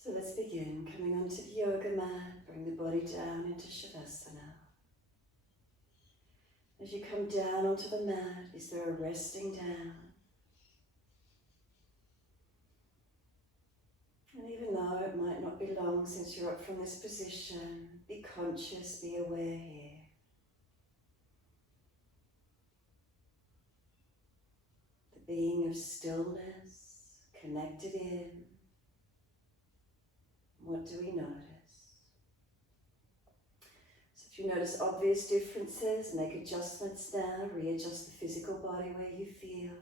So let's begin. Coming onto the yoga mat, bring the body down into Shavasana. As you come down onto the mat, is there a resting down? And even though it might not be long since you're up from this position, be conscious, be aware here. The being of stillness, connected in. What do we notice? So if you notice obvious differences, make adjustments now, readjust the physical body where you feel.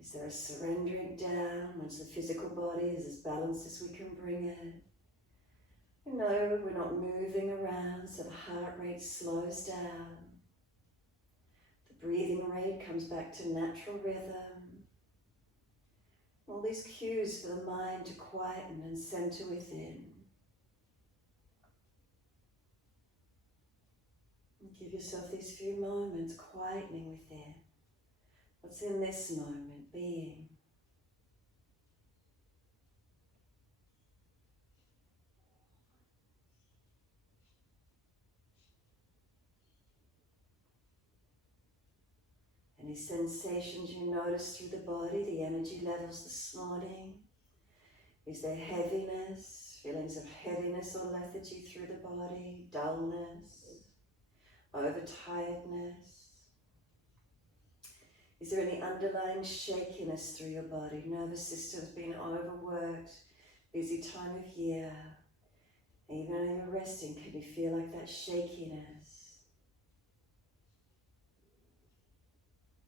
Is there a surrendering down once the physical body is as balanced as we can bring it? We know we're not moving around, so the heart rate slows down. The breathing rate comes back to natural rhythm. All these cues for the mind to quieten and center within. And give yourself these few moments quietening within. What's in this moment being? Any sensations you notice through the body, the energy levels this morning? Is there heaviness, feelings of heaviness or lethargy through the body, dullness, overtiredness? Is there any underlying shakiness through your body? Nervous system's been overworked, busy time of year. Even though you're resting, can you feel like that shakiness?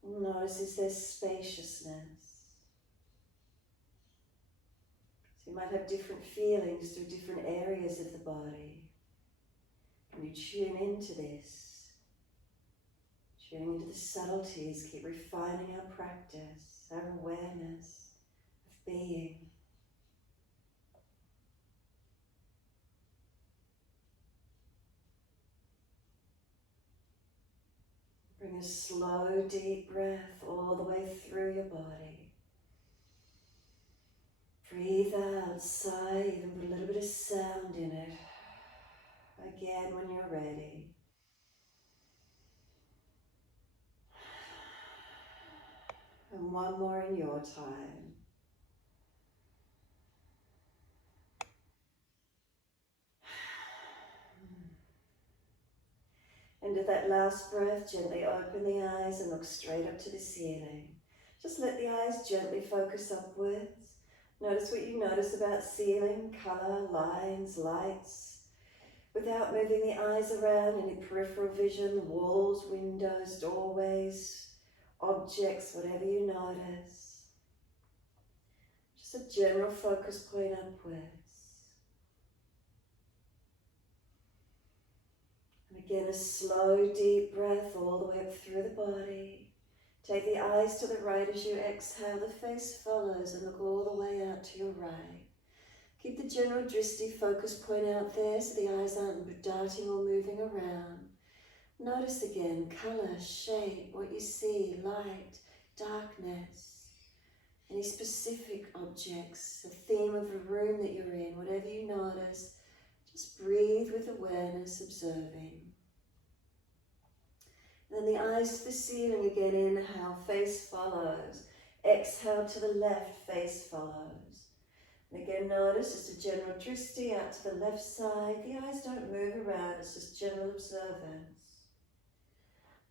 Notice, is there spaciousness? So you might have different feelings through different areas of the body. Can you tune into this? Tuning into the subtleties, keep refining our practice, our awareness of being. Bring a slow, deep breath all the way through your body. Breathe out, sigh, even put a little bit of sound in it. Again, when you're ready. And one more in your time. And with that last breath, gently open the eyes and look straight up to the ceiling. Just let the eyes gently focus upwards. Notice what you notice about ceiling, colour, lines, lights. Without moving the eyes around, any peripheral vision, walls, windows, doorways, objects, whatever you notice. Just a general focus point upwards. And again, a slow, deep breath all the way up through the body. Take the eyes to the right as you exhale, the face follows, and look all the way out to your right. Keep the general drishti focus point out there so the eyes aren't darting or moving around. Notice again, colour, shape, what you see, light, darkness, any specific objects, the theme of a room that you're in, whatever you notice, just breathe with awareness, observing. And then the eyes to the ceiling again, inhale, face follows. Exhale to the left, face follows. And again, notice just a general drishti out to the left side. The eyes don't move around, it's just general observance.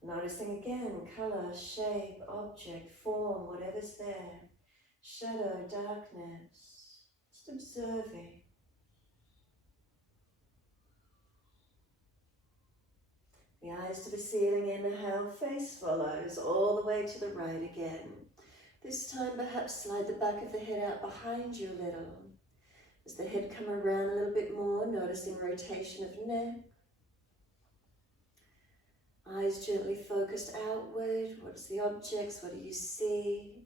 Noticing again, colour, shape, object, form, whatever's there. Shadow, darkness, just observing. The eyes to the ceiling, inhale, face follows, all the way to the right again. This time perhaps slide the back of the head out behind you a little. As the head come around a little bit more, noticing rotation of neck. Eyes gently focused outward. What's the objects? What do you see?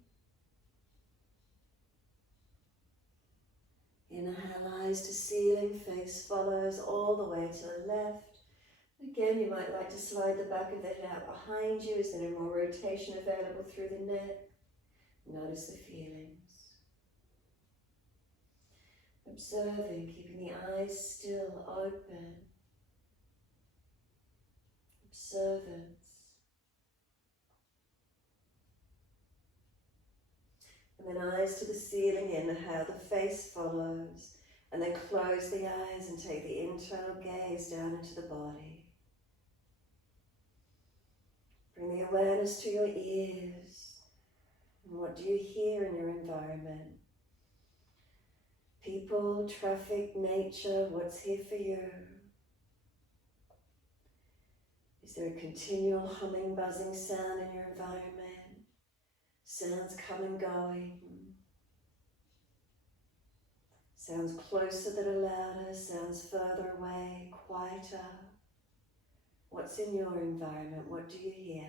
Inhale, eyes to ceiling, face follows all the way to the left. Again, you might like to slide the back of the head out behind you. Is there more rotation available through the neck? Notice the feelings. Observing, keeping the eyes still open. Observance. And then eyes to the ceiling, inhale, the face follows. And then close the eyes and take the internal gaze down into the body. Bring the awareness to your ears. And what do you hear in your environment? People, traffic, nature, what's here for you? Is there a continual humming, buzzing sound in your environment? Sounds come and going. Sounds closer that are louder, sounds further away, quieter. What's in your environment? What do you hear?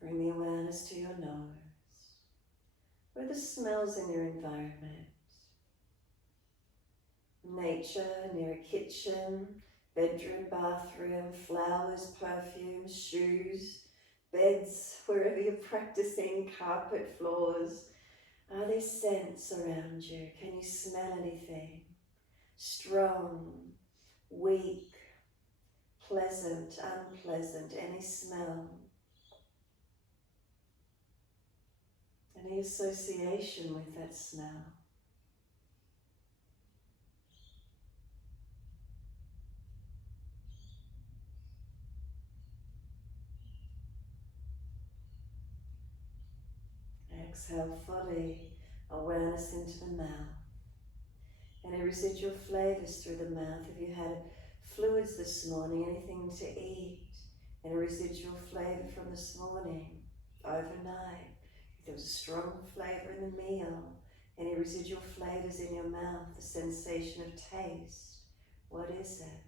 Bring the awareness to your nose. What are the smells in your environment? Nature, near a kitchen, bedroom, bathroom, flowers, perfumes, shoes, beds, wherever you're practicing, carpet, floors. Are there scents around you? Can you smell anything? Strong, weak, pleasant, unpleasant, any smell? Any association with that smell? Exhale fully, awareness into the mouth. Any residual flavors through the mouth? Have you had fluids this morning, anything to eat? Any residual flavor from this morning, overnight? If there was a strong flavor in the meal, any residual flavors in your mouth, the sensation of taste, what is it?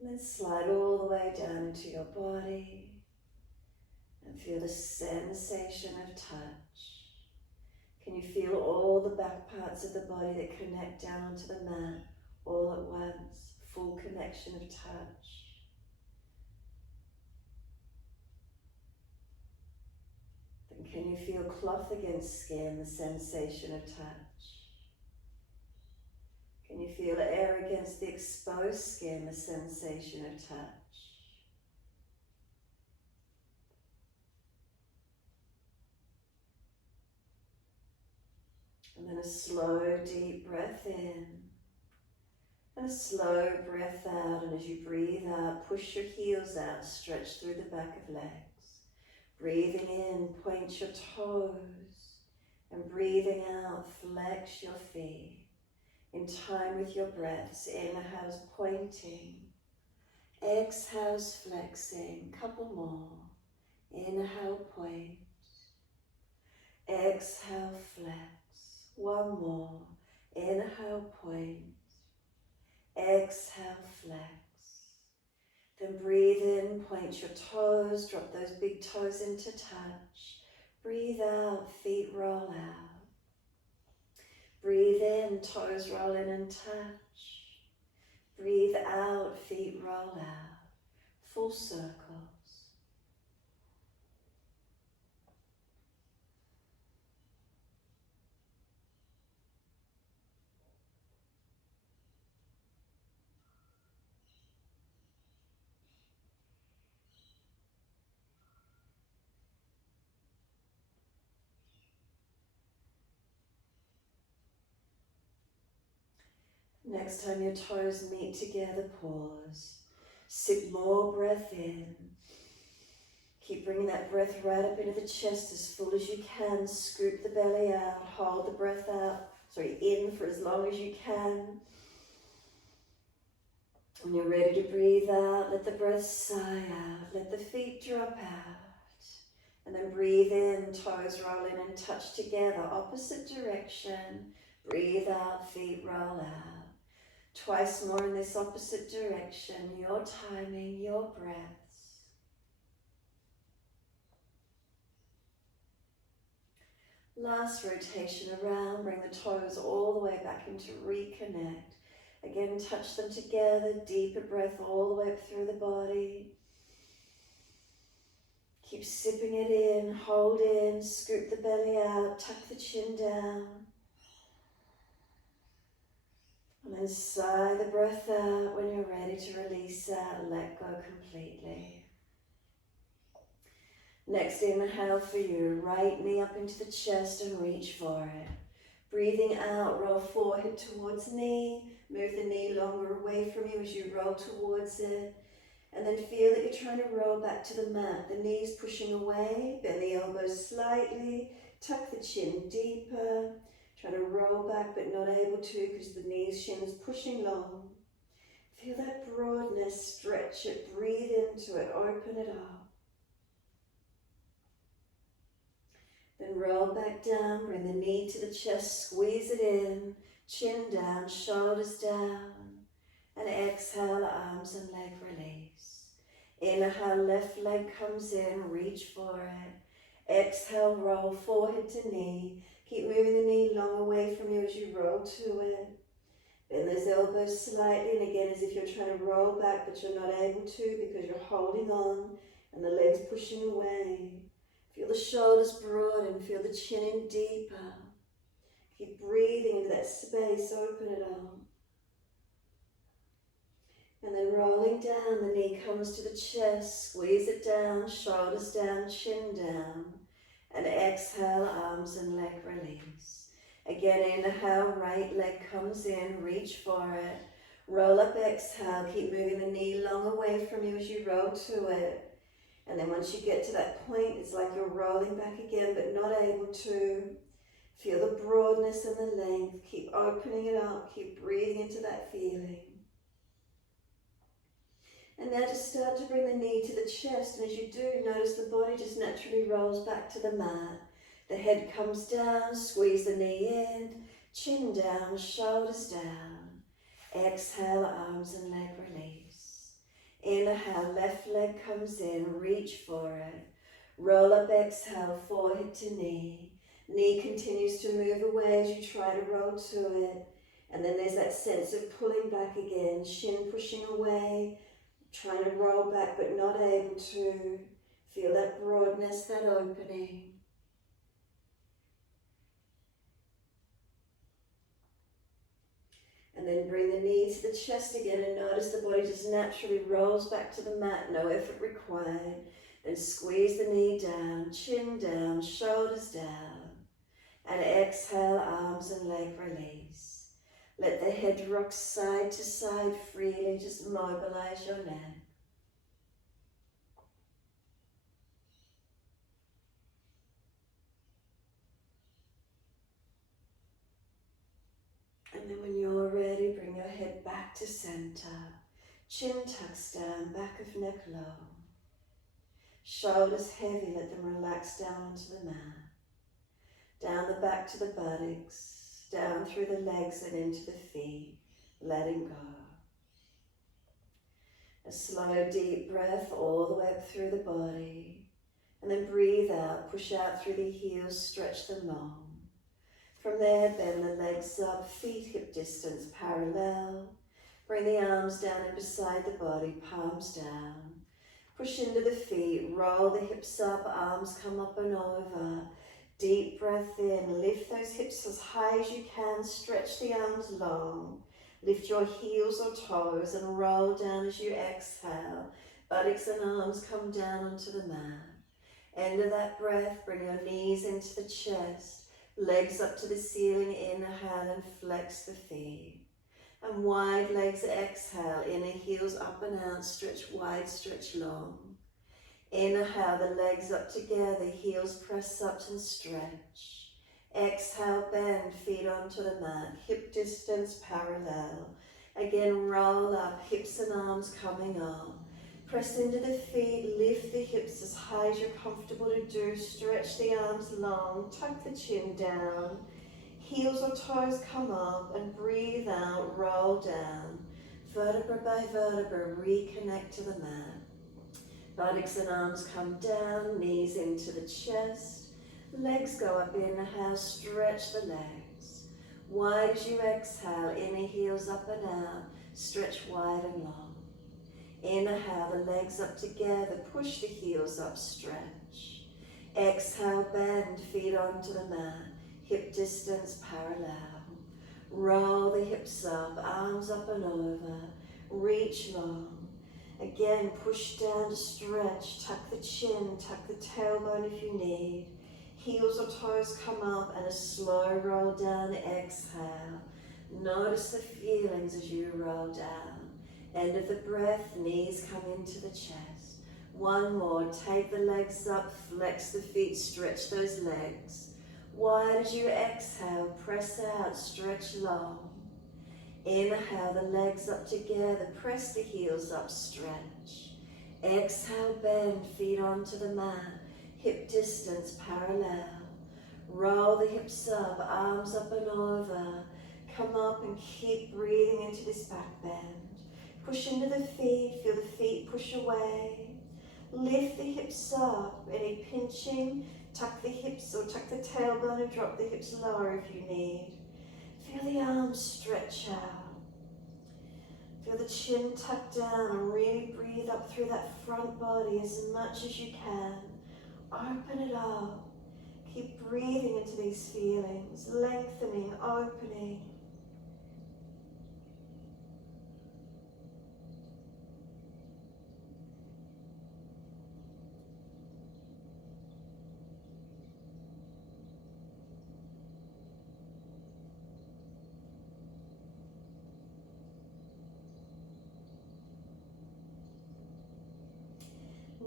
And then slide all the way down into your body and feel the sensation of touch. Can you feel all the back parts of the body that connect down onto the mat all at once? Full connection of touch. Then can you feel cloth against skin, the sensation of touch? Can you feel the air against the exposed skin, the sensation of touch? And then a slow, deep breath in. And a slow breath out. And as you breathe out, push your heels out, stretch through the back of legs. Breathing in, point your toes. And breathing out, flex your feet. In time with your breaths, inhales pointing, exhales flexing, couple more. Inhale, point, exhale, flex, one more. Inhale, point, exhale, flex. Then breathe in, point your toes, drop those big toes into touch. Breathe out, feet roll out. Breathe in, toes roll in and touch. Breathe out, feet roll out. Full circles. Next time your toes meet together, pause. Sip more breath in. Keep bringing that breath right up into the chest as full as you can. Scoop the belly out. Hold the breath in for as long as you can. When you're ready to breathe out, let the breath sigh out. Let the feet drop out. And then breathe in, toes roll in and touch together. Opposite direction. Breathe out, feet roll out. Twice more in this opposite direction, your timing, your breaths. Last rotation around, bring the toes all the way back into reconnect. Again, touch them together, deeper breath all the way up through the body. Keep sipping it in, hold in, scoop the belly out, tuck the chin down. And then sigh the breath out when you're ready to release out, let go completely. Next inhale for you, right knee up into the chest and reach for it. Breathing out, roll forehead towards knee, move the knee longer away from you as you roll towards it. And then feel that you're trying to roll back to the mat. The knees pushing away, bend the elbows slightly, tuck the chin deeper. Trying to roll back but not able to because the knees, shins pushing long. Feel that broadness, stretch it, breathe into it, open it up. Then roll back down, bring the knee to the chest, squeeze it in, chin down, shoulders down. And exhale, arms and leg release. Inhale, left leg comes in, reach for it. Exhale, roll forehead to knee. Keep moving the knee long away from you as you roll to it. Bend those elbows slightly, and again as if you're trying to roll back but you're not able to because you're holding on and the legs pushing away. Feel the shoulders broaden, feel the chin in deeper. Keep breathing into that space, open it up. And then rolling down, the knee comes to the chest, squeeze it down, shoulders down, chin down. And exhale, arms and leg release. Again, inhale, right leg comes in, reach for it. Roll up, exhale, keep moving the knee long away from you as you roll to it. And then once you get to that point, it's like you're rolling back again, but not able to. Feel the broadness and the length. Keep opening it up, keep breathing into that feeling. And now just start to bring the knee to the chest, and as you do, notice the body just naturally rolls back to the mat. The head comes down, squeeze the knee in, chin down, shoulders down. Exhale, arms and leg release. Inhale, left leg comes in, reach for it. Roll up, exhale, forehead to knee. Knee continues to move away as you try to roll to it. And then there's that sense of pulling back again, shin pushing away, trying to roll back but not able to. Feel that broadness, that opening. And then bring the knee to the chest again and notice the body just naturally rolls back to the mat, no effort required. Then squeeze the knee down, chin down, shoulders down. And exhale, arms and leg release. Let the head rock side to side freely, just mobilize your neck. And then when you're ready, bring your head back to center. Chin tucks down, back of neck low. Shoulders heavy, let them relax down onto the mat. Down the back to the buttocks, down through the legs and into the feet, letting go. A slow, deep breath all the way up through the body. And then breathe out, push out through the heels, stretch them long. From there, bend the legs up, feet hip distance parallel. Bring the arms down and beside the body, palms down. Push into the feet, roll the hips up, arms come up and over. Deep breath in, lift those hips as high as you can, stretch the arms long. Lift your heels or toes and roll down as you exhale. Buttocks and arms come down onto the mat. End of that breath, bring your knees into the chest. Legs up to the ceiling, inhale and flex the feet. And wide legs, exhale, inner heels up and out, stretch wide, stretch long. Inhale, the legs up together, heels press up and stretch. Exhale, bend, feet onto the mat, hip distance parallel. Again, roll up, hips and arms coming up. Press into the feet, lift the hips as high as you're comfortable to do. Stretch the arms long, tuck the chin down. Heels or toes come up and breathe out, roll down. Vertebra by vertebra, reconnect to the mat. Buttocks and arms come down, knees into the chest. Legs go up, inhale, stretch the legs. Wide as you exhale, inner heels up and out, stretch wide and long. Inhale, the legs up together, push the heels up, stretch. Exhale, bend, feet onto the mat, hip distance parallel. Roll the hips up, arms up and over, reach long. Again, push down to stretch, tuck the chin, tuck the tailbone if you need. Heels or toes come up and a slow roll down, exhale. Notice the feelings as you roll down. End of the breath, knees come into the chest. One more, take the legs up, flex the feet, stretch those legs. Wide as you exhale, press out, stretch long. Inhale, the legs up together, press the heels up, stretch. Exhale, bend, feet onto the mat, hip distance parallel. Roll the hips up, arms up and over. Come up and keep breathing into this back bend. Push into the feet, feel the feet push away. Lift the hips up, any pinching, tuck the hips or tuck the tailbone and drop the hips lower if you need. Feel the arms stretch out. Feel the chin tuck down and really breathe up through that front body as much as you can. Open it up. Keep breathing into these feelings, lengthening, opening.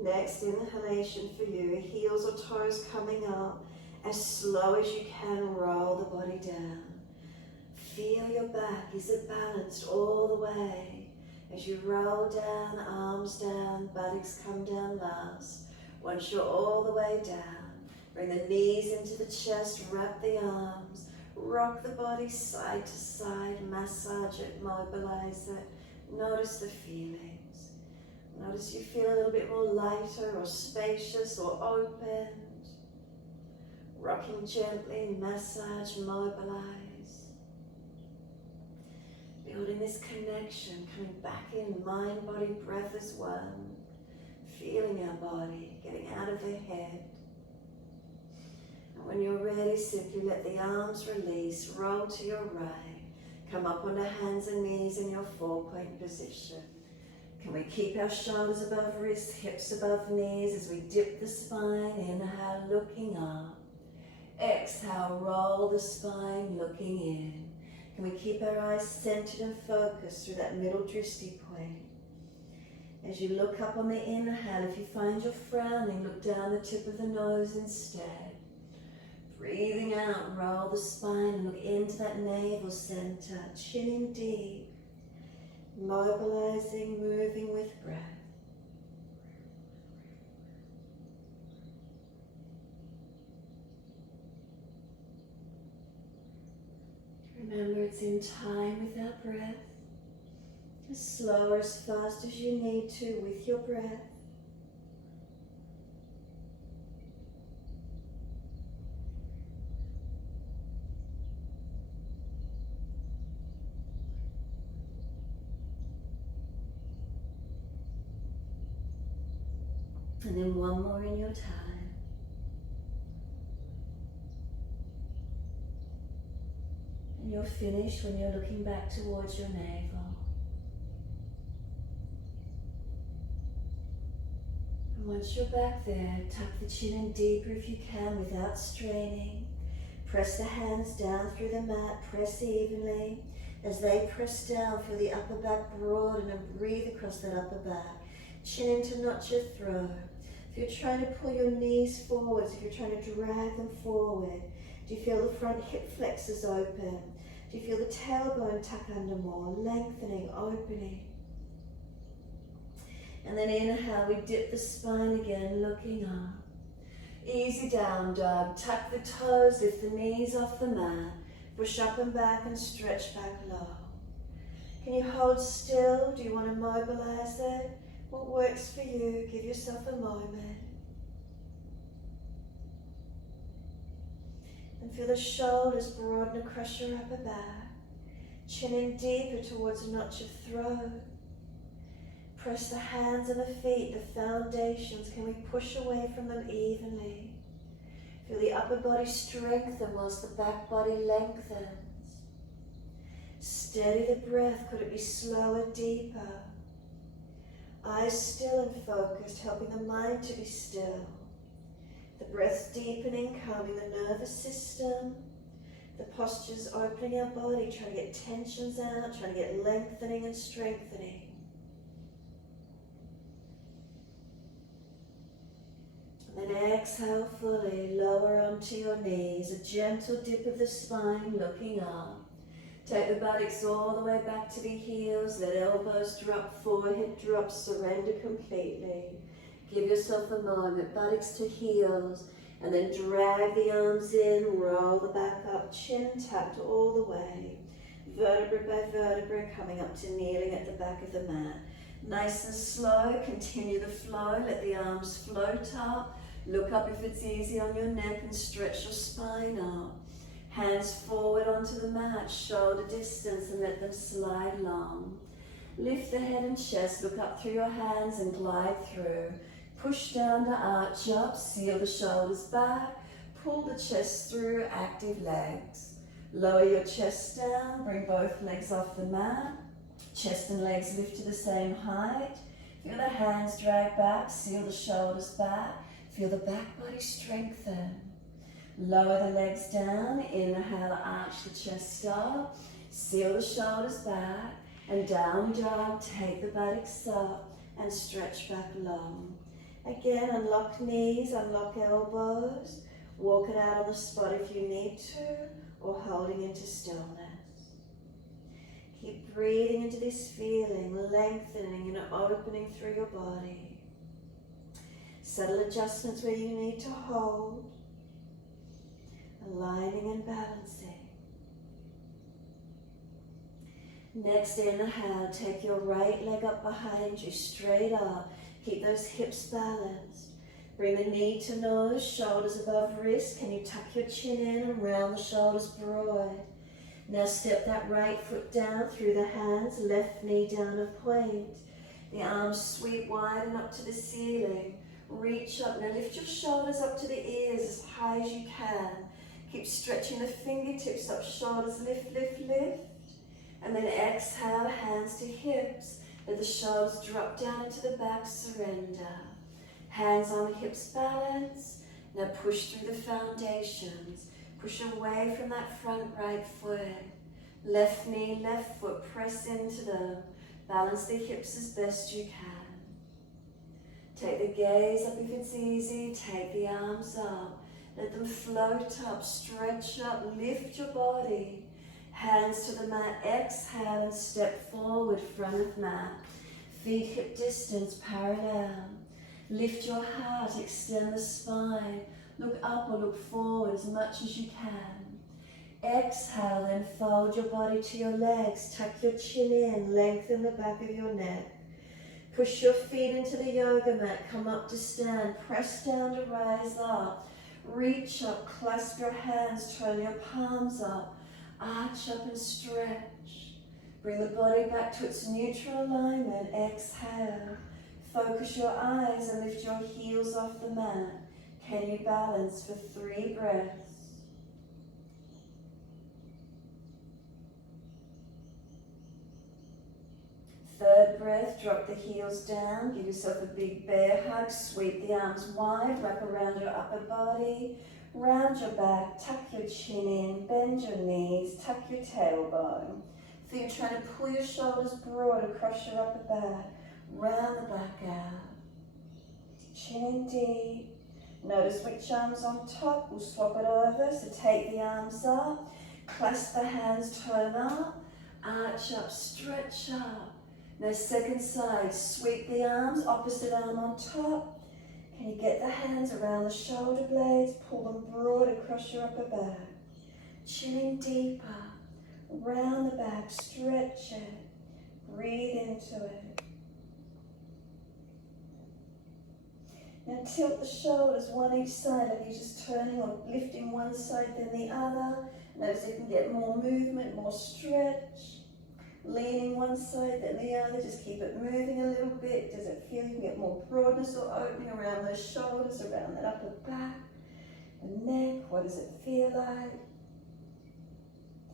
Next inhalation for you, heels or toes coming up. As slow as you can, roll the body down. Feel your back, is it balanced all the way? As you roll down, arms down, buttocks come down last. Once you're all the way down, bring the knees into the chest, wrap the arms, rock the body side to side, massage it, mobilize it. Notice the feelings. Notice you feel a little bit more lighter or spacious or opened. Rocking gently, massage, mobilize. Building this connection, coming back in, mind, body, breath as one. Feeling our body, getting out of the head. And when you're ready, simply let the arms release, roll to your right. Come up onto hands and knees in your 4-point position. Can we keep our shoulders above wrists, hips above knees as we dip the spine? Inhale, looking up. Exhale, roll the spine, looking in. Can we keep our eyes centered and focused through that middle drishti point? As you look up on the inhale, if you find you're frowning, look down the tip of the nose instead. Breathing out, roll the spine and look into that navel center, chin in deep. Mobilizing, moving with breath. Remember, it's in time with our breath. As slow or as fast as you need to with your breath. And then one more in your time. And you're finished when you're looking back towards your navel. And once you're back there, tuck the chin in deeper if you can without straining. Press the hands down through the mat, press evenly. As they press down, feel the upper back broaden and breathe across that upper back. Chin in to notch your throat. If you're trying to pull your knees forwards, if you're trying to drag them forward, do you feel the front hip flexors open? Do you feel the tailbone tuck under more, lengthening, opening? And then inhale, we dip the spine again, looking up. Easy down dog, tuck the toes, lift the knees off the mat. Push up and back and stretch back low. Can you hold still? Do you want to mobilize it? What works for you? Give yourself a moment. And feel the shoulders broaden across your upper back. Chin in deeper towards a notch of throat. Press the hands and the feet, the foundations. Can we push away from them evenly? Feel the upper body strengthen whilst the back body lengthens. Steady the breath. Could it be slower, deeper? Eyes still and focused, helping the mind to be still. The breath's deepening, calming the nervous system. The posture's opening our body, trying to get tensions out, trying to get lengthening and strengthening. And then exhale fully, lower onto your knees, a gentle dip of the spine, looking up. Take the buttocks all the way back to the heels, let elbows drop, forehead drop, surrender completely. Give yourself a moment, buttocks to heels, and then drag the arms in, roll the back up, chin tapped all the way. Vertebra by vertebra, coming up to kneeling at the back of the mat. Nice and slow, continue the flow, let the arms float up. Look up if it's easy on your neck and stretch your spine up. Hands forward onto the mat, shoulder distance, and let them slide long. Lift the head and chest, look up through your hands and glide through. Push down to arch up, seal the shoulders back, pull the chest through, active legs. Lower your chest down, bring both legs off the mat. Chest and legs lift to the same height. Feel the hands drag back, seal the shoulders back. Feel the back body strengthen. Lower the legs down, inhale, arch the chest up, seal the shoulders back, and down dog, take the buttocks up and stretch back long. Again, unlock knees, unlock elbows, walk it out on the spot if you need to, or holding into stillness. Keep breathing into this feeling, lengthening and opening through your body. Subtle adjustments where you need to hold. Aligning and balancing. Next, inhale, take your right leg up behind you, straight up. Keep those hips balanced. Bring the knee to nose, shoulders above wrist. Can you tuck your chin in and round the shoulders broad? Now step that right foot down through the hands, left knee down a point. The arms sweep wide and up to the ceiling. Reach up. Now lift your shoulders up to the ears as high as you can. Keep stretching the fingertips up, shoulders lift, lift, lift. And then exhale, hands to hips. Let the shoulders drop down into the back, surrender. Hands on hips, balance. Now push through the foundations. Push away from that front right foot. Left knee, left foot, press into them. Balance the hips as best you can. Take the gaze up if it's easy. Take the arms up. Let them float up, stretch up, lift your body. Hands to the mat, exhale and step forward, front of mat. Feet hip distance, parallel. Lift your heart, extend the spine. Look up or look forward as much as you can. Exhale, then fold your body to your legs. Tuck your chin in, lengthen the back of your neck. Push your feet into the yoga mat, come up to stand. Press down to rise up. Reach up, clasp your hands, turn your palms up. Arch up and stretch. Bring the body back to its neutral alignment. Exhale. Focus your eyes and lift your heels off the mat. Can you balance for 3 breaths? Third breath, drop the heels down. Give yourself a big bear hug. Sweep the arms wide. Wrap around your upper body. Round your back, tuck your chin in, bend your knees, tuck your tailbone. Feel you're trying to pull your shoulders broad across your upper back, round the back out. Chin in deep. Notice which arm's on top, we'll swap it over, so take the arms up, clasp the hands, turn up, arch up, stretch up. Now second side, sweep the arms, opposite arm on top. Can you get the hands around the shoulder blades, pull them broad across your upper back. Chinning deeper, round the back, stretch it, breathe into it. Now tilt the shoulders one each side, like you're just turning or lifting one side then the other. Notice you can get more movement, more stretch. Leaning one side then the other, just keep it moving a little bit. Does it feel you can get more broadness or opening around those shoulders, around that upper back, the neck? What does it feel like?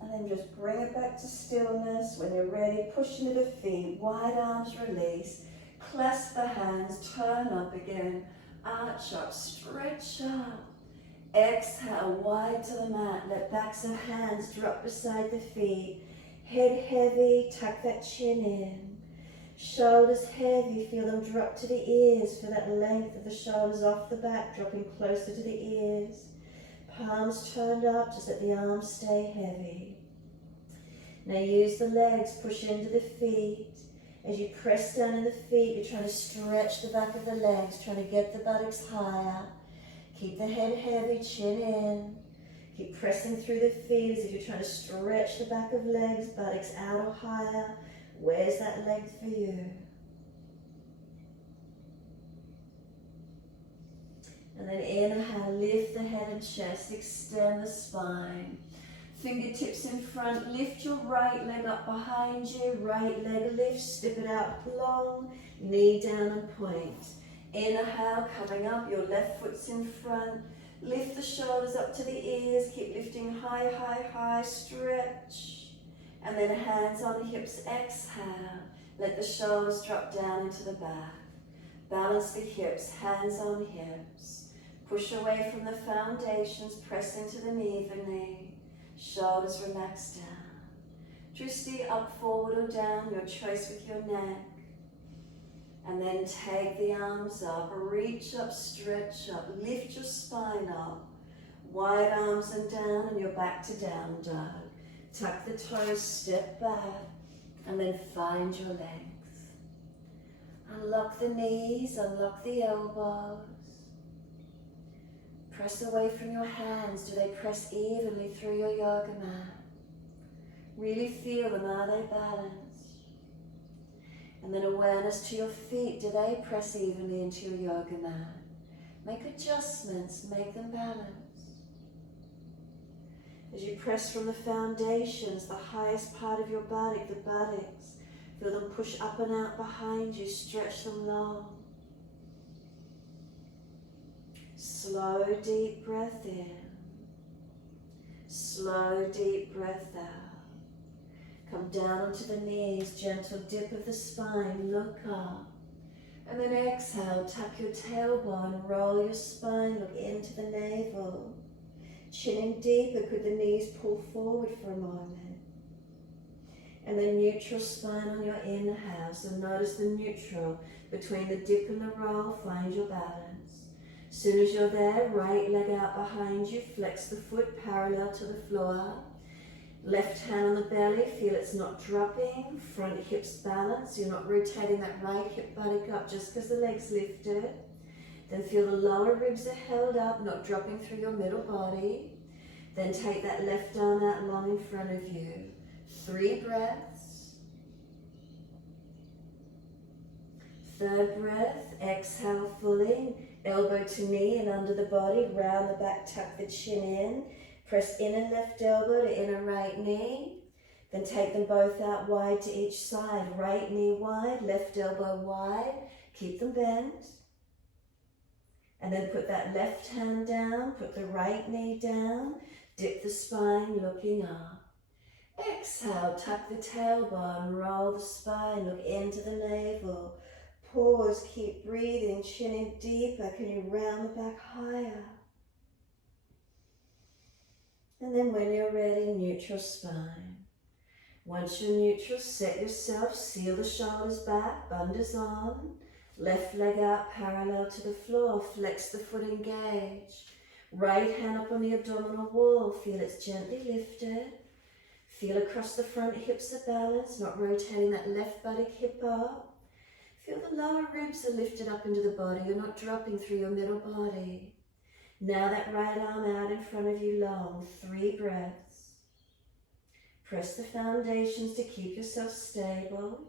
And then just bring it back to stillness. When you're ready, push into the feet, wide arms release, clasp the hands, turn up again, arch up, stretch up. Exhale, wide to the mat, let backs of hands drop beside the feet. Head heavy, tuck that chin in. Shoulders heavy, feel them drop to the ears. Feel that length of the shoulders off the back, dropping closer to the ears. Palms turned up, just let the arms stay heavy. Now use the legs, push into the feet. As you press down in the feet, you're trying to stretch the back of the legs, trying to get the buttocks higher. Keep the head heavy, chin in. Keep pressing through the feet as if you're trying to stretch the back of legs, buttocks out or higher. Where's that length for you? And then inhale, lift the head and chest, extend the spine. Fingertips in front, lift your right leg up behind you, right leg lift, step it out long, knee down and point. Inhale, coming up, your left foot's in front. Lift the shoulders up to the ears, keep lifting high, high, high, stretch. And then hands on hips, exhale. Let the shoulders drop down into the back. Balance the hips, hands on hips. Push away from the foundations, press into them evenly. Shoulders relax down. Drishti up, forward or down, your choice with your neck. And then take the arms up, reach up, stretch up, lift your spine up. Wide arms and down and your back to down dog. Tuck the toes, step back, and then find your length. Unlock the knees, unlock the elbows. Press away from your hands. Do they press evenly through your yoga mat? Really feel them, are they balanced? And then awareness to your feet. Do they press evenly into your yoga mat? Make adjustments, make them balanced. As you press from the foundations, the highest part of your body, the buttocks, feel them push up and out behind you, stretch them long. Slow, deep breath in. Slow, deep breath out. Come down onto the knees, gentle dip of the spine, look up. And then exhale, tuck your tailbone, roll your spine, look into the navel. Chinning deeper, could the knees pull forward for a moment. And then neutral spine on your inhale, so notice the neutral between the dip and the roll, find your balance. As soon as you're there, right leg out behind you, flex the foot parallel to the floor. Left hand on the belly, feel it's not dropping. Front hips balance, you're not rotating that right hip buttock up just because the leg's lifted. Then feel the lower ribs are held up, not dropping through your middle body. Then take that left arm out long in front of you. 3 breaths. Third breath, exhale fully. Elbow to knee and under the body, round the back, tuck the chin in. Press inner left elbow to inner right knee. Then take them both out wide to each side. Right knee wide, left elbow wide. Keep them bent. And then put that left hand down, put the right knee down. Dip the spine, looking up. Exhale, tuck the tailbone, roll the spine, look into the navel. Pause, keep breathing, chin in deeper. Can you round the back higher? And then when you're ready, neutral spine. Once you're neutral, set yourself, seal the shoulders back, bundles on. Left leg out parallel to the floor, flex the foot, engage. Right hand up on the abdominal wall, feel it's gently lifted. Feel across the front hips are balanced, not rotating that left buttock hip up. Feel the lower ribs are lifted up into the body, you're not dropping through your middle body. Now that right arm out in front of you long, 3 breaths. Press the foundations to keep yourself stable.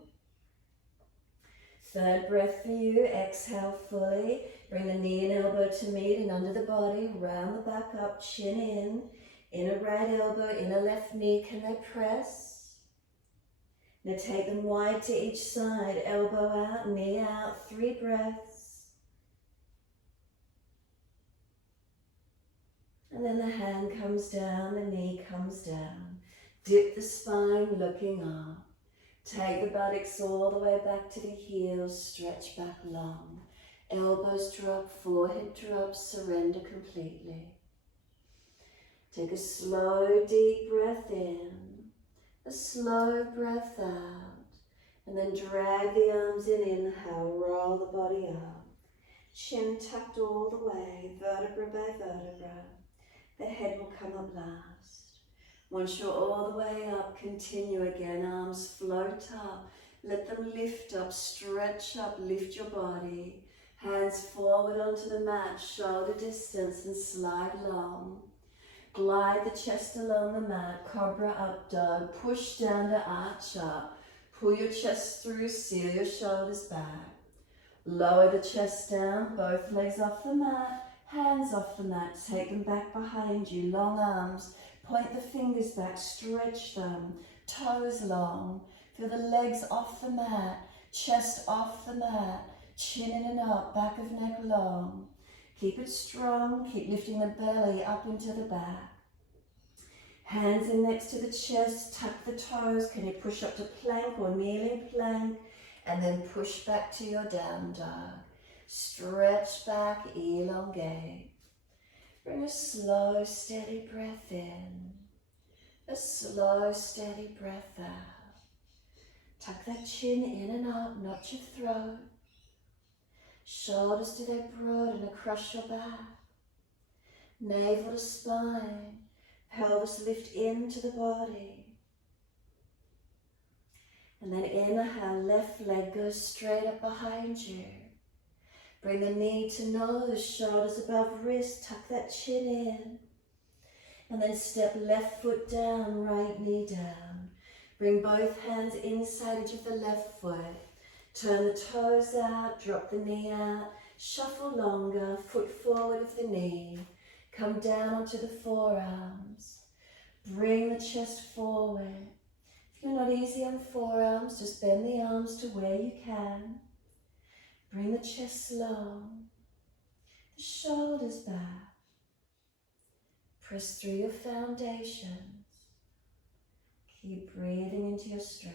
Third breath for you, exhale fully. Bring the knee and elbow to meet and under the body, round the back up, chin in. Inner right elbow, inner left knee, can they press? Now take them wide to each side, elbow out, knee out, 3 breaths. And then the hand comes down, the knee comes down. Dip the spine, looking up. Take the buttocks all the way back to the heels, stretch back long. Elbows drop, forehead drop, surrender completely. Take a slow, deep breath in, a slow breath out, and then drag the arms in, inhale, roll the body up. Chin tucked all the way, vertebra by vertebra. The head will come up last. Once you're all the way up, continue again, arms float up. Let them lift up, stretch up, lift your body. Hands forward onto the mat, shoulder distance, and slide long. Glide the chest along the mat, Cobra Up Dog. Push down to arch up. Pull your chest through, seal your shoulders back. Lower the chest down, both legs off the mat, hands off the mat. Take them back behind you, long arms. Point the fingers back, stretch them, toes long. Feel the legs off the mat, chest off the mat, chin in and up, back of neck long. Keep it strong, keep lifting the belly up into the back. Hands in next to the chest, tuck the toes. Can you push up to plank or kneeling plank? And then push back to your down dog. Stretch back, elongate. Bring a slow, steady breath in. A slow, steady breath out. Tuck that chin in and up, not your throat. Shoulders to their broad and across your back. Navel to spine. Pelvis lift into the body. And then inhale, left leg goes straight up behind you. Bring the knee to nose, shoulders above wrist, tuck that chin in. And then step left foot down, right knee down. Bring both hands inside edge of the left foot. Turn the toes out, drop the knee out, shuffle longer, foot forward of the knee. Come down onto the forearms. Bring the chest forward. If you're not easy on forearms, just bend the arms to where you can. Bring the chest long, the shoulders back. Press through your foundations. Keep breathing into your stretch.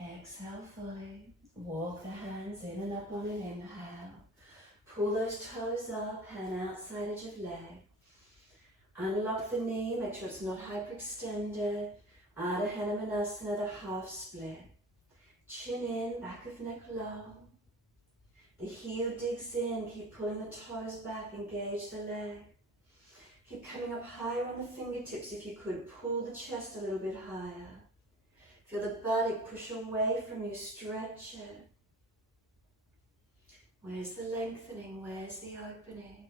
Exhale fully. Walk the hands in and up on an inhale. Pull those toes up, hand outside edge of leg. Unlock the knee, make sure it's not hyperextended. Ardha Hanumanasana, the half split. Chin in, back of neck long. The heel digs in, keep pulling the toes back, engage the leg. Keep coming up higher on the fingertips if you could. Pull the chest a little bit higher. Feel the buttock push away from you, stretch it. Where's the lengthening? Where's the opening?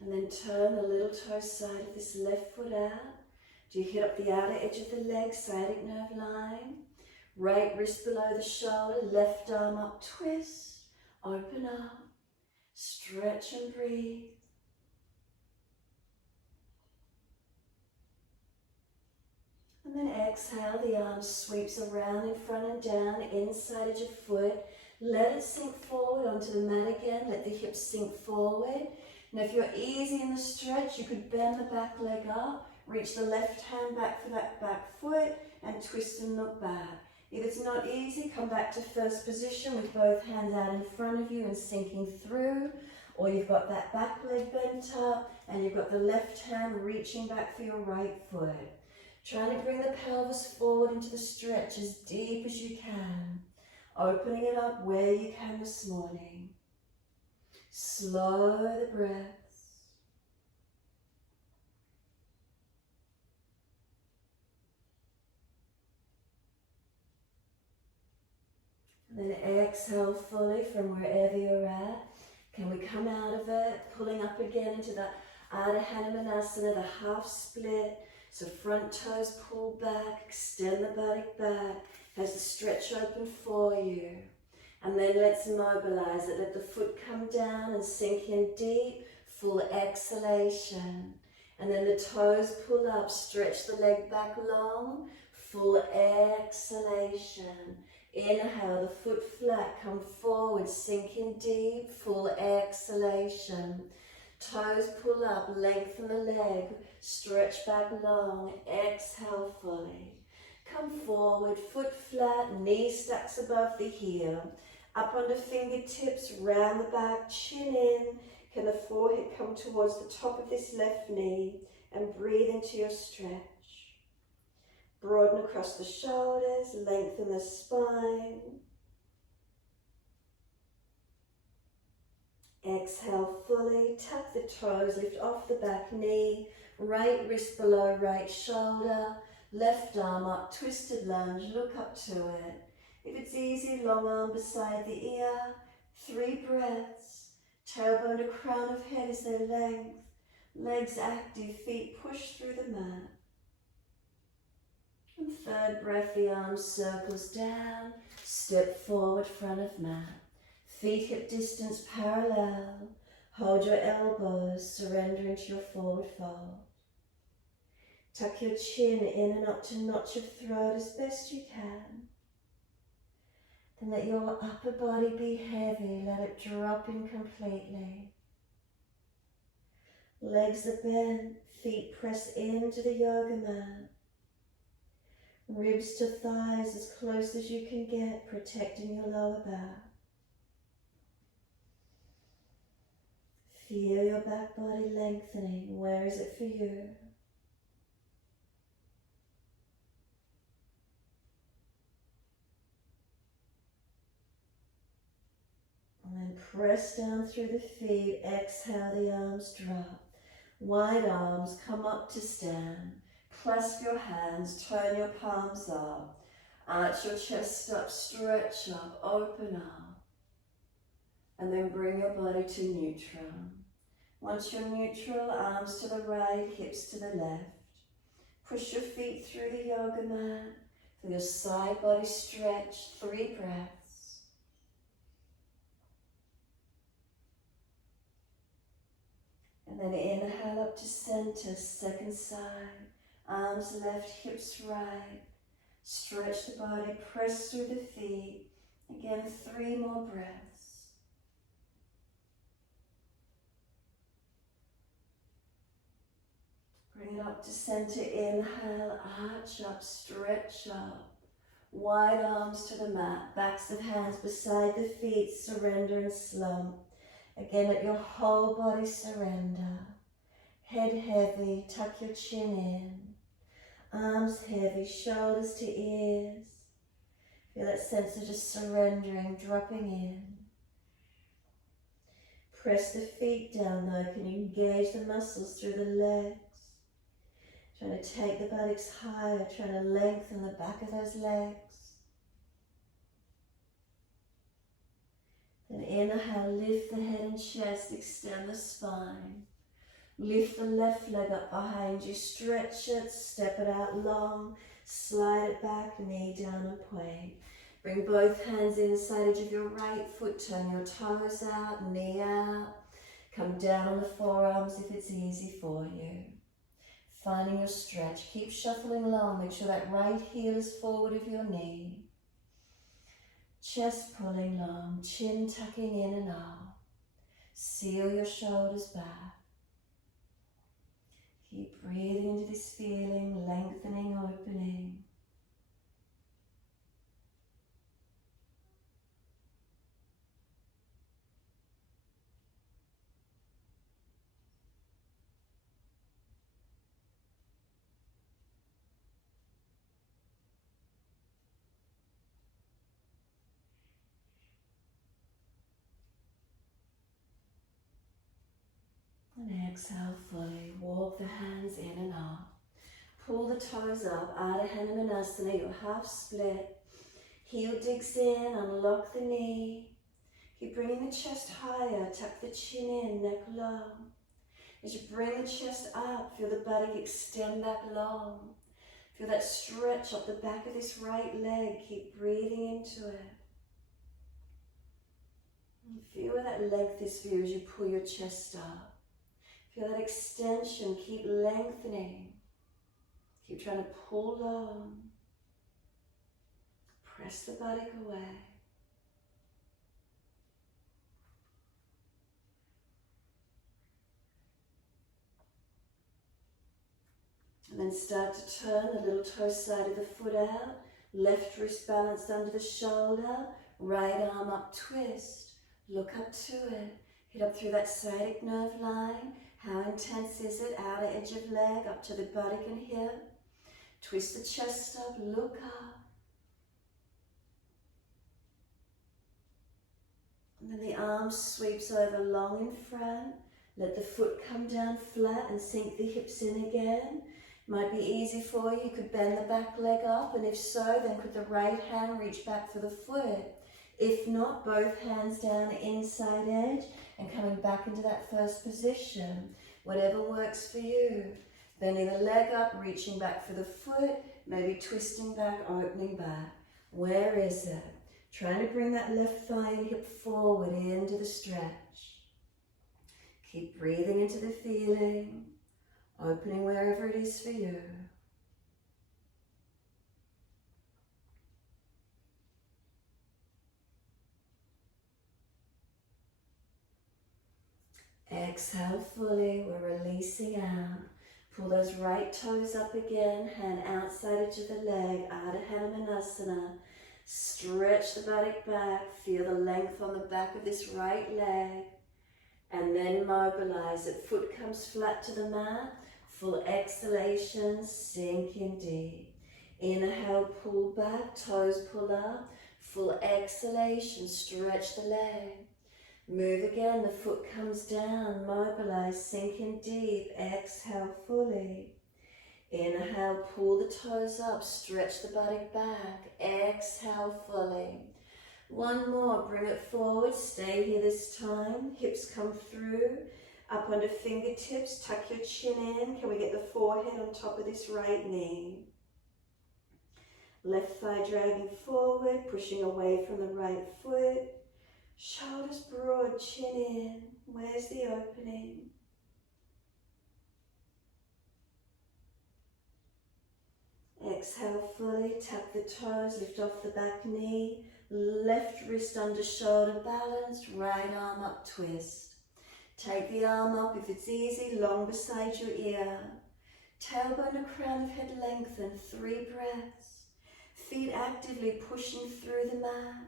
And then turn the little toe side of this left foot out. Do you hit up the outer edge of the leg, sciatic nerve line? Right wrist below the shoulder, left arm up, twist, open up. Stretch and breathe. And then exhale, the arm sweeps around in front and down, inside edge of foot. Let it sink forward onto the mat again. Let the hips sink forward. Now if you're easy in the stretch, you could bend the back leg up, reach the left hand back for that back foot, and twist and look back. If it's not easy, come back to first position with both hands out in front of you and sinking through. Or you've got that back leg bent up and you've got the left hand reaching back for your right foot. Trying to bring the pelvis forward into the stretch as deep as you can. Opening it up where you can this morning. Slow the breaths. And then exhale fully from wherever you're at. Can we come out of it, pulling up again into the Ardha Hanumanasana, the half split. So front toes pull back, extend the buttock back, has the stretch open for you. And then let's mobilize it. Let the foot come down and sink in deep, full exhalation. And then the toes pull up, stretch the leg back long, full exhalation. Inhale, the foot flat, come forward, sink in deep, full exhalation. Toes pull up, lengthen the leg, stretch back long, exhale fully. Come forward, foot flat, knee stacks above the heel. Up onto fingertips, round the back, chin in. Can the forehead come towards the top of this left knee and breathe into your stretch. Broaden across the shoulders, lengthen the spine. Exhale fully, tuck the toes, lift off the back knee, right wrist below right shoulder, left arm up, twisted lunge, look up to it. If it's easy, long arm beside the ear, 3 breaths. Tailbone to crown of head is their length, legs active, feet push through the mat. And 3rd breath, the arm circles down, step forward, front of mat. Feet hip distance parallel. Hold your elbows, surrender into your forward fold. Tuck your chin in and up to notch of throat as best you can. Then let your upper body be heavy, let it drop in completely. Legs are bent, feet press into the yoga mat. Ribs to thighs as close as you can get, protecting your lower back. Feel your back body lengthening. Where is it for you? And then press down through the feet. Exhale, the arms drop. Wide arms, come up to stand. Clasp your hands, turn your palms up. Arch your chest up, stretch up, open up. And then bring your body to neutral. Once you're neutral, arms to the right, hips to the left. Push your feet through the yoga mat. Feel your side body stretch, 3 breaths. And then inhale up to center, second side. Arms left, hips right. Stretch the body, press through the feet. Again, 3 more breaths. Bring it up to center, inhale, arch up, stretch up. Wide arms to the mat, backs of hands beside the feet, surrender and slump. Again, let your whole body surrender. Head heavy, tuck your chin in. Arms heavy, shoulders to ears. Feel that sense of just surrendering, dropping in. Press the feet down though, can you engage the muscles through the legs? Trying to take the buttocks higher, trying to lengthen the back of those legs. Then inhale, lift the head and chest, extend the spine. Lift the left leg up behind you, stretch it, step it out long, slide it back, knee down and point. Bring both hands inside edge of your right foot, turn your toes out, knee out. Come down on the forearms if it's easy for you. Finding your stretch, keep shuffling along, make sure that right heel is forward of your knee. Chest pulling long, chin tucking in and up. Seal your shoulders back. Keep breathing into this feeling, lengthening, opening. And exhale fully. Walk the hands in and up. Pull the toes up. Ardha Hanumanasana, your half split. Heel digs in, unlock the knee. Keep bringing the chest higher, tuck the chin in, neck low. As you bring the chest up, feel the buttock extend back long. Feel that stretch up the back of this right leg. Keep breathing into it. And feel where that length is for you as you pull your chest up. Feel that extension. Keep lengthening. Keep trying to pull long. Press the buttock away. And then start to turn the little toe side of the foot out. Left wrist balanced under the shoulder. Right arm up, twist. Look up to it. Hit up through that sciatic nerve line. How intense is it? Outer edge of leg up to the buttock and hip. Twist the chest up, look up. And then the arm sweeps over long in front. Let the foot come down flat and sink the hips in again. Might be easy for you. You could bend the back leg up, and if so, then could the right hand reach back for the foot. If not, both hands down inside edge and coming back into that first position. Whatever works for you. Bending the leg up, reaching back for the foot, maybe twisting back, opening back. Where is it? Trying to bring that left thigh and hip forward into the stretch. Keep breathing into the feeling, opening wherever it is for you. Exhale fully, we're releasing out. Pull those right toes up again, hand outside edge of the leg, Ardha Hanumanasana. Stretch the buttock back, feel the length on the back of this right leg. And then mobilize it. Foot comes flat to the mat. Full exhalation, sink in deep. Inhale, pull back, toes pull up. Full exhalation, stretch the leg. Move again, the foot comes down, mobilize, sink in deep, exhale fully. Inhale, pull the toes up, stretch the buttock back, exhale fully. One more, bring it forward, stay here this time, hips come through, up onto fingertips, tuck your chin in. Can we get the forehead on top of this right knee? Left thigh dragging forward, pushing away from the right foot. Shoulders broad, chin in. Where's the opening? Exhale fully, tap the toes, lift off the back knee. Left wrist under shoulder balanced, right arm up, twist. Take the arm up if it's easy, long beside your ear. Tailbone to crown of head lengthen, 3 breaths. Feet actively pushing through the mat.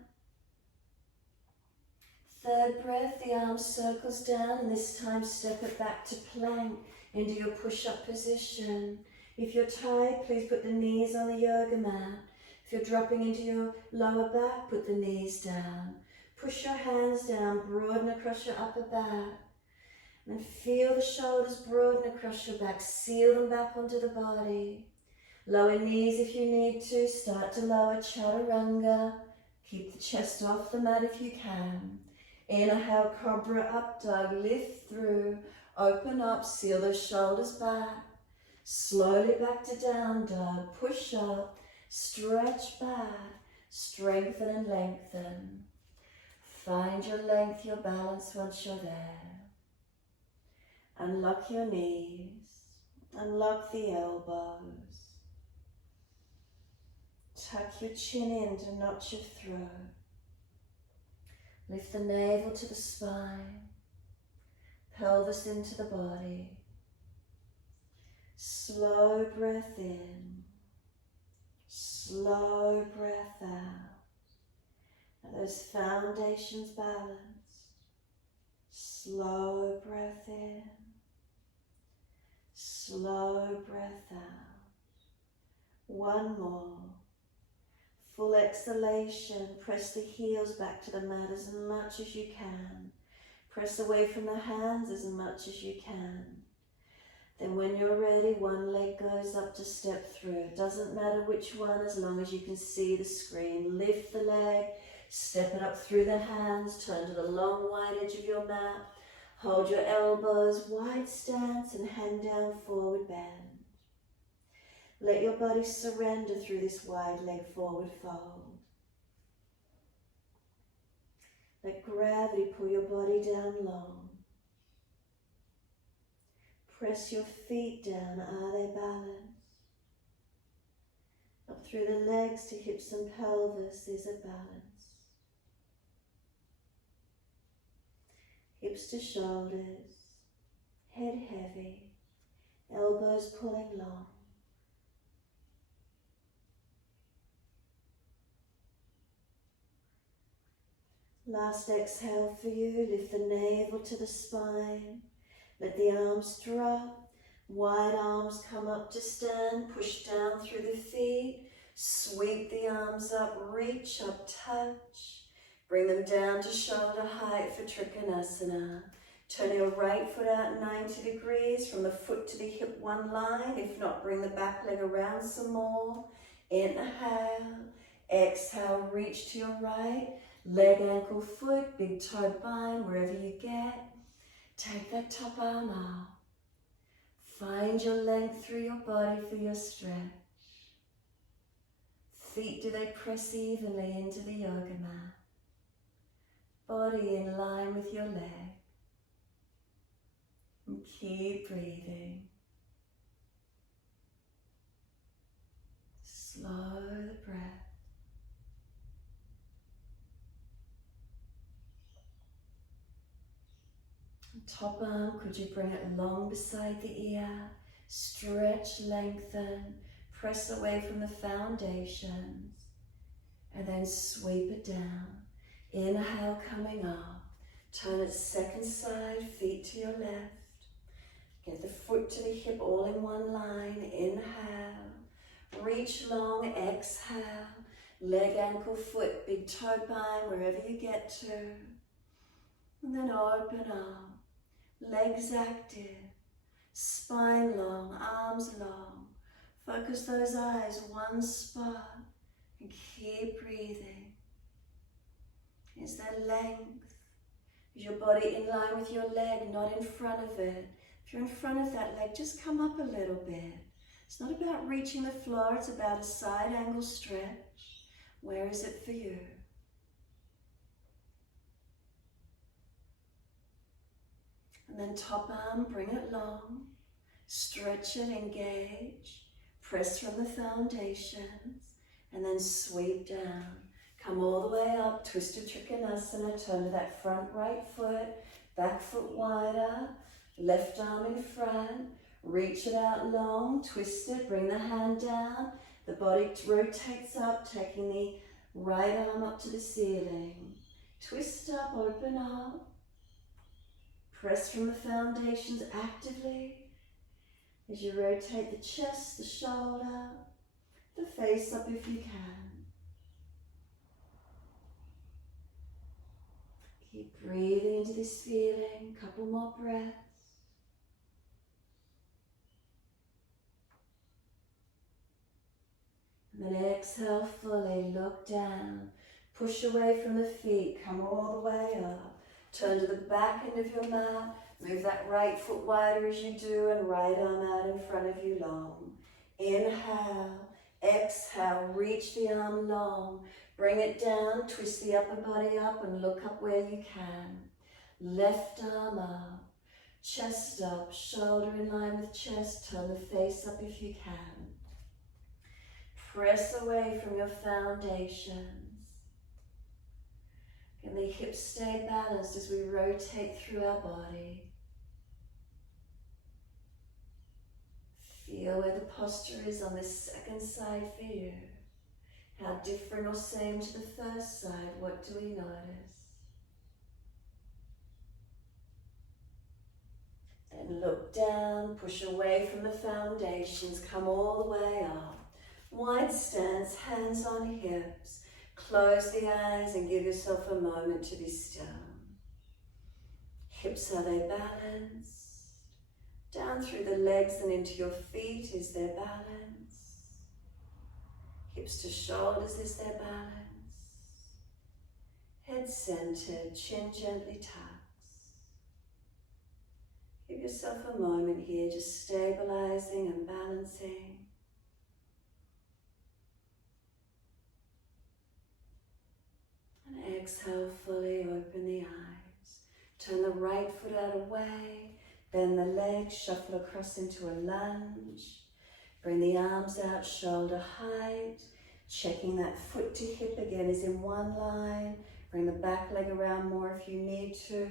Third breath, the arm circles down, and this time step it back to plank into your push-up position. If you're tired, please put the knees on the yoga mat. If you're dropping into your lower back, put the knees down. Push your hands down, broaden across your upper back. And feel the shoulders broaden across your back. Seal them back onto the body. Lower knees if you need to. Start to lower, chaturanga. Keep the chest off the mat if you can. Inhale, Cobra Up Dog, lift through, open up, seal those shoulders back. Slowly back to down dog, push up, stretch back, strengthen and lengthen. Find your length, your balance once you're there. Unlock your knees, unlock the elbows. Tuck your chin in to notch your throat. Lift the navel to the spine, pelvis into the body. Slow breath in, slow breath out. And those foundations balanced. Slow breath in, slow breath out. One more. Full exhalation, press the heels back to the mat as much as you can. Press away from the hands as much as you can. Then when you're ready, one leg goes up to step through. It doesn't matter which one, as long as you can see the screen. Lift the leg, step it up through the hands, turn to the long wide edge of your mat. Hold your elbows, wide stance, and hand down, forward bend. Let your body surrender through this wide leg forward fold. Let gravity pull your body down long. Press your feet down, are they balanced? Up through the legs to hips and pelvis, is a balance. Hips to shoulders, head heavy, elbows pulling long. Last exhale for you, lift the navel to the spine. Let the arms drop, wide arms come up to stand, push down through the feet, sweep the arms up, reach up, touch. Bring them down to shoulder height for Trikonasana. Turn your right foot out 90 degrees, from the foot to the hip one line. If not, bring the back leg around some more. Inhale, exhale, reach to your right. Leg, ankle, foot, big toe, bind, wherever you get. Take that top arm out. Find your length through your body for your stretch. Feet, do they press evenly into the yoga mat? Body in line with your leg. And keep breathing. Slow the breath. Top arm, could you bring it long beside the ear? Stretch, lengthen, press away from the foundations, and then sweep it down. Inhale, coming up. Turn it second side, feet to your left. Get the foot to the hip all in one line. Inhale, reach long, exhale. Leg, ankle, foot, big toe bind, wherever you get to. And then open up. Legs active, spine long, arms long. Focus those eyes one spot and keep breathing. Is there length? Is your body in line with your leg, not in front of it? If you're in front of that leg, just come up a little bit. It's not about reaching the floor, it's about a side angle stretch. Where is it for you? And then top arm, bring it long, stretch it, engage, press from the foundations, and then sweep down. Come all the way up, twisted Trikonasana, turn to that front right foot, back foot wider, left arm in front, reach it out long, twist it, bring the hand down, the body rotates up, taking the right arm up to the ceiling. Twist up, open up. Press from the foundations actively as you rotate the chest, the shoulder, the face up if you can. Keep breathing into this feeling, couple more breaths. And then exhale fully, look down, push away from the feet, come all the way up. Turn to the back end of your mat, move that right foot wider as you do, and right arm out in front of you long. Inhale, exhale, reach the arm long, bring it down, twist the upper body up and look up where you can. Left arm up, chest up, shoulder in line with chest, turn the face up if you can. Press away from your foundations. And the hips stay balanced as we rotate through our body. Feel where the posture is on this second side for you. How different or same to the first side, what do we notice? Then look down, push away from the foundations, come all the way up. Wide stance, hands on hips. Close the eyes and give yourself a moment to be still. Hips, are they balanced? Down through the legs and into your feet, is there balance? Hips to shoulders, is there balance? Head centered, chin gently tucks. Give yourself a moment here, just stabilizing and balancing. And exhale, fully open the eyes. Turn the right foot out away, bend the legs, shuffle across into a lunge. Bring the arms out, shoulder height. Checking that foot to hip again is in one line. Bring the back leg around more if you need to.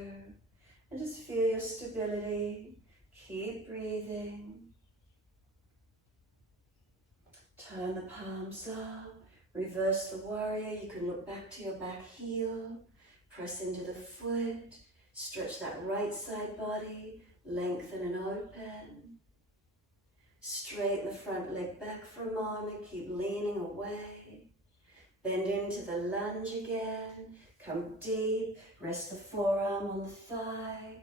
And just feel your stability. Keep breathing. Turn the palms up. Reverse the warrior. You can look back to your back heel. Press into the foot. Stretch that right side body. Lengthen and open. Straighten the front leg back for a moment. Keep leaning away. Bend into the lunge again. Come deep. Rest the forearm on the thigh.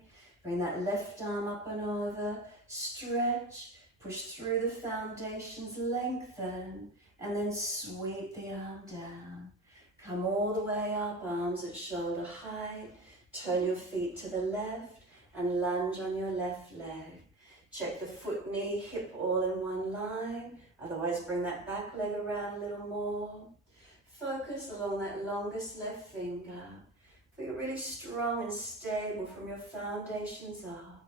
Bring that left arm up and over. Stretch. Push through the foundations. Lengthen. And then sweep the arm down. Come all the way up. Arms at shoulder height. Turn your feet to the left. And lunge on your left leg. Check the foot, knee, hip all in one line. Otherwise, bring that back leg around a little more. Focus along that longest left finger. Feel really strong and stable from your foundations up.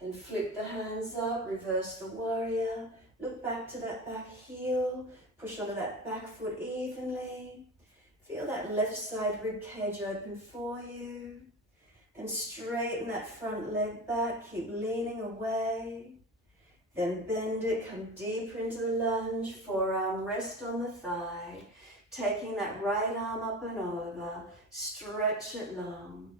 Then flip the hands up, reverse the warrior. Look back to that back heel. Push onto that back foot evenly. Feel that left side rib cage open for you. Then straighten that front leg back, keep leaning away. Then bend it, come deeper into the lunge, forearm rest on the thigh. Taking that right arm up and over, stretch it long.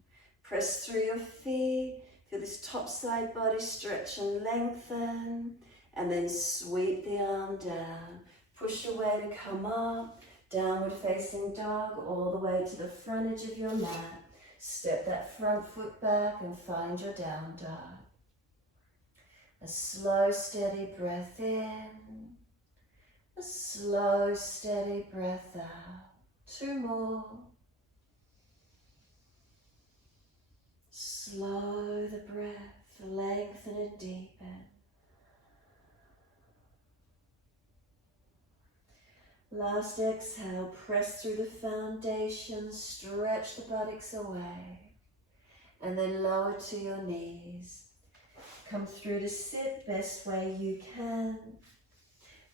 Press through your feet, feel this top side body stretch and lengthen. And then sweep the arm down. Push away to come up, downward facing dog, all the way to the front edge of your mat. Step that front foot back and find your down dog. A slow, steady breath in. A slow, steady breath out. 2 more. Slow the breath, lengthen it, deepen. Last exhale, press through the foundation, stretch the buttocks away, and then lower to your knees. Come through to sit best way you can.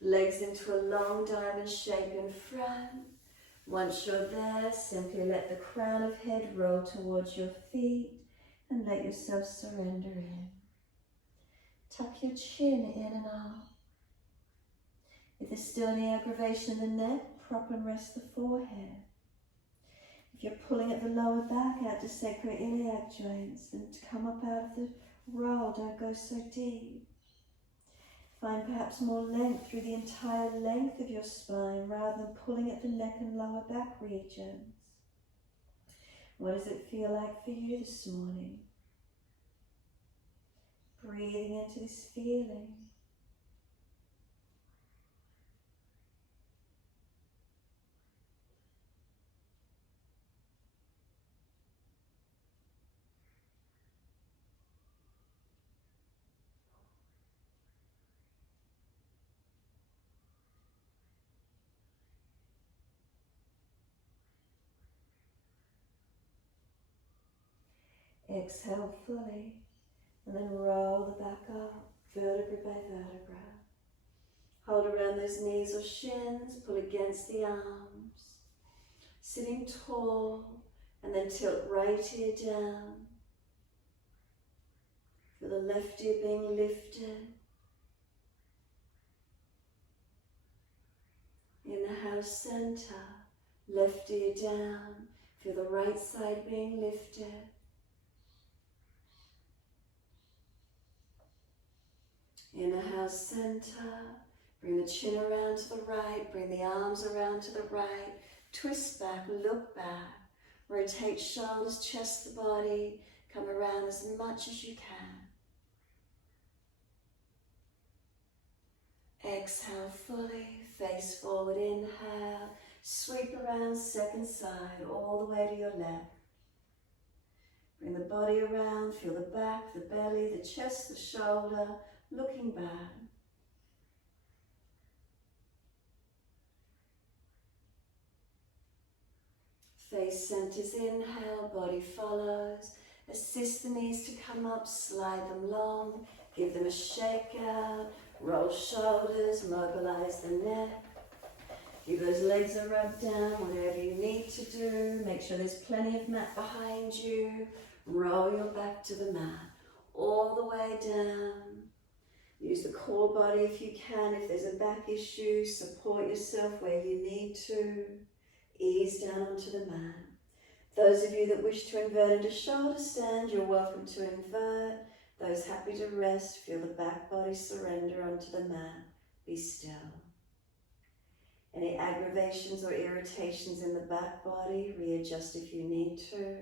Legs into a long diamond shape in front. Once you're there, simply let the crown of head roll towards your feet and let yourself surrender in. Tuck your chin in and up. If there's still any aggravation in the neck, prop and rest the forehead. If you're pulling at the lower back out to sacroiliac joints and to come up out of the roll, don't go so deep. Find perhaps more length through the entire length of your spine rather than pulling at the neck and lower back regions. What does it feel like for you this morning? Breathing into this feeling. Exhale fully, and then roll the back up, vertebra by vertebra. Hold around those knees or shins, pull against the arms. Sitting tall, and then tilt right ear down. Feel the left ear being lifted. Inhale, center, left ear down. Feel the right side being lifted. Inhale, center, bring the chin around to the right, bring the arms around to the right, twist back, look back, rotate shoulders, chest the body, Come around as much as you can. Exhale fully, face forward, inhale. Sweep around second side, all the way to your left. Bring the body around, feel the back, the belly, the chest, the shoulder, looking back. Face centers, inhale, body follows. Assist the knees to come up, slide them long, give them a shake out, roll shoulders, mobilize the neck. Give those legs a rub down, whatever you need to do. Make sure there's plenty of mat behind you. Roll your back to the mat, all the way down. Use the core body if you can. If there's a back issue, support yourself where you need to. Ease down onto the mat. Those of you that wish to invert into shoulder stand, you're welcome to invert. Those happy to rest, feel the back body surrender onto the mat. Be still. Any aggravations or irritations in the back body, readjust if you need to.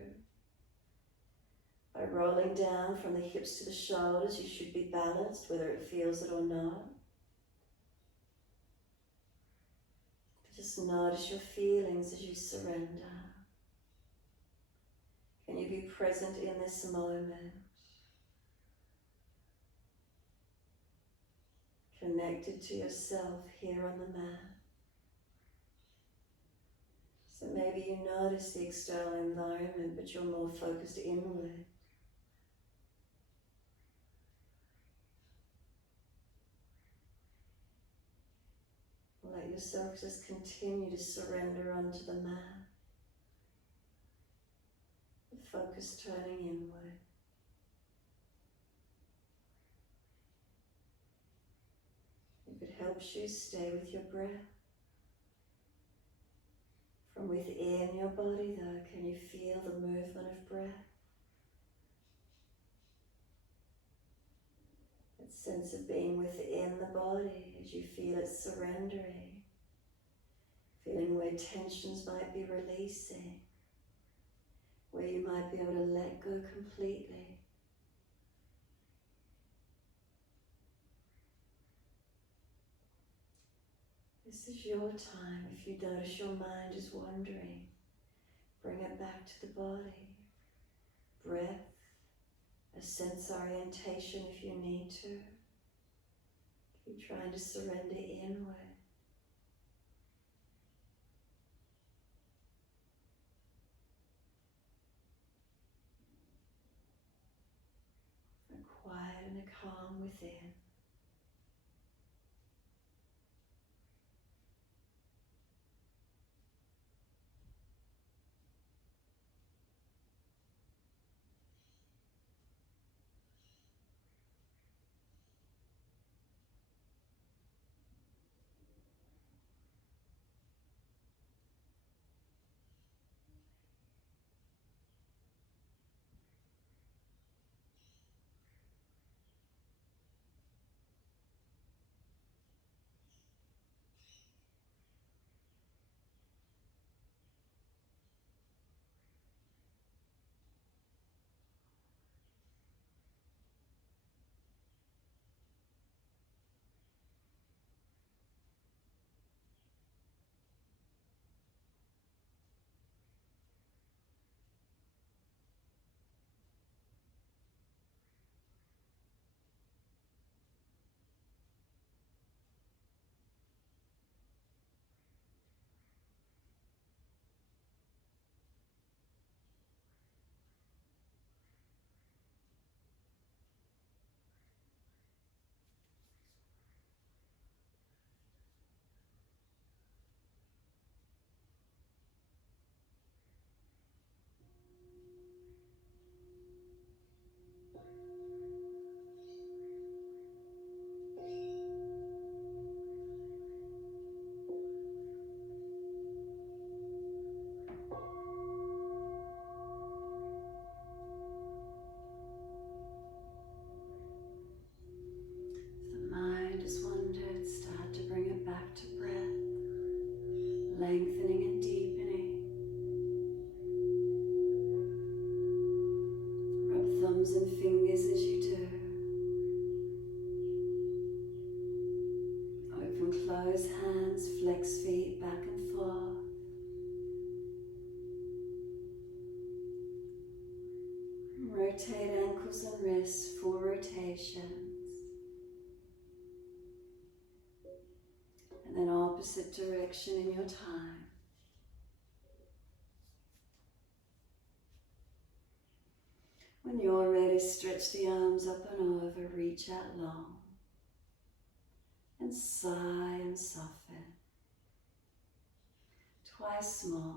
By rolling down from the hips to the shoulders, you should be balanced, whether it feels it or not. Just notice your feelings as you surrender. Can you be present in this moment? Connected to yourself here on the mat. So maybe you notice the external environment, but you're more focused inward. Let yourself just continue to surrender onto the mat. The focus turning inward. If it helps you, stay with your breath. From within your body though, can you feel the movement of breath? That sense of being within the body as you feel it surrendering. Feeling where tensions might be releasing. Where you might be able to let go completely. This is your time. If you notice your mind is wandering, bring it back to the body. Breath, a sense orientation if you need to. Keep trying to surrender inward. A quiet and a calm within. rotate ankles and wrists, full rotations. And then opposite direction in your time. When you're ready, stretch the arms up and over, reach out long. And sigh and soften. Twice more.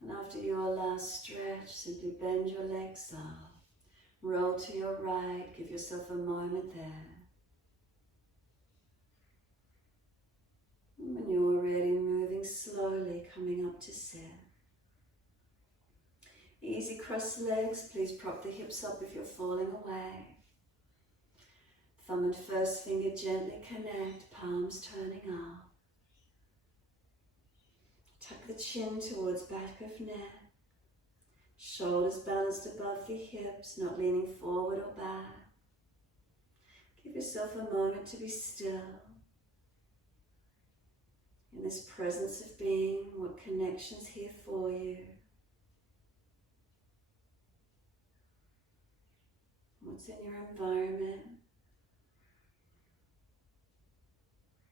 And after your last stretch, simply bend your legs up. Roll to your right, give yourself a moment there. And when you're ready, moving slowly, coming up to sit. Easy cross legs, please prop the hips up if you're falling away. Thumb and first finger gently connect, palms turning up. Tuck the chin towards back of neck. Shoulders balanced above the hips, not leaning forward or back. Give yourself a moment to be still. In this presence of being, what connection's here for you? What's in your environment?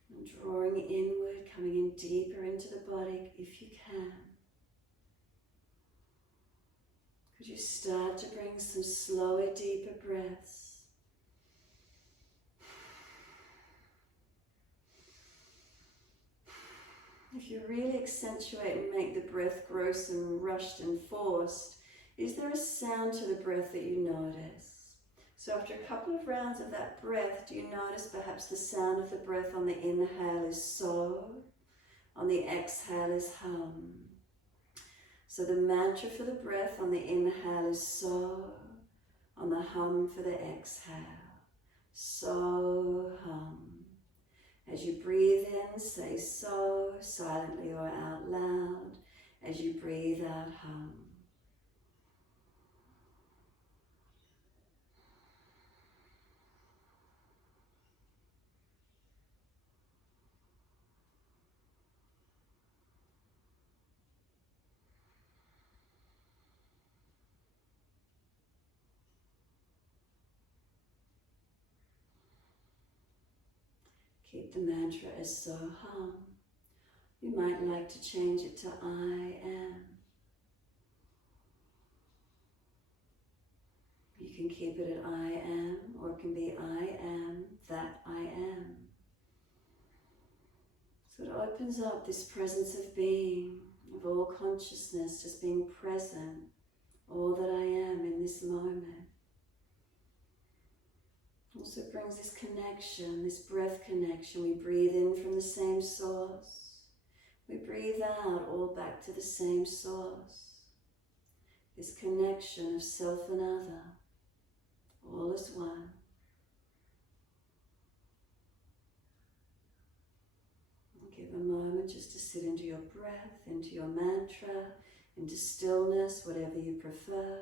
And drawing inward, coming in deeper into the body if you can. Could you start to bring some slower, deeper breaths? If you really accentuate and make the breath gross and rushed and forced, is there a sound to the breath that you notice? So after a couple of rounds of that breath, do you notice perhaps the sound of the breath on the inhale is so, on the exhale is hum? So the mantra for the breath on the inhale is so, on the hum for the exhale. So, hum. As you breathe in, say so, silently or out loud. As you breathe out, hum. Keep the mantra as so, hum. You might like to change it to I am. You can keep it at I am, or it can be I am that I am. So it opens up this presence of being, of all consciousness, just being present, all that I am in this moment. Also brings this connection, this breath connection. We breathe in from the same source. We breathe out all back to the same source. This connection of self and other, all as one. And give a moment just to sit into your breath, into your mantra, into stillness, whatever you prefer.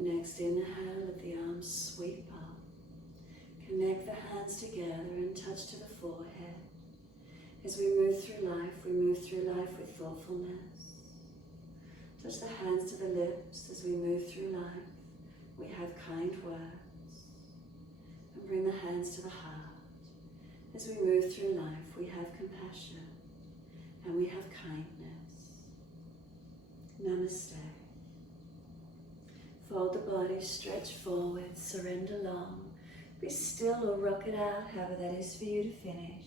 Next inhale, let the arms sweep up. Connect the hands together and touch to the forehead. As we move through life with thoughtfulness. Touch the hands to the lips as we move through life. We have kind words. And bring the hands to the heart. As we move through life, we have compassion and we have kindness. Namaste. Fold the body, stretch forward, surrender long. Be still or rock it out, however that is for you to finish.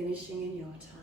finishing in your time.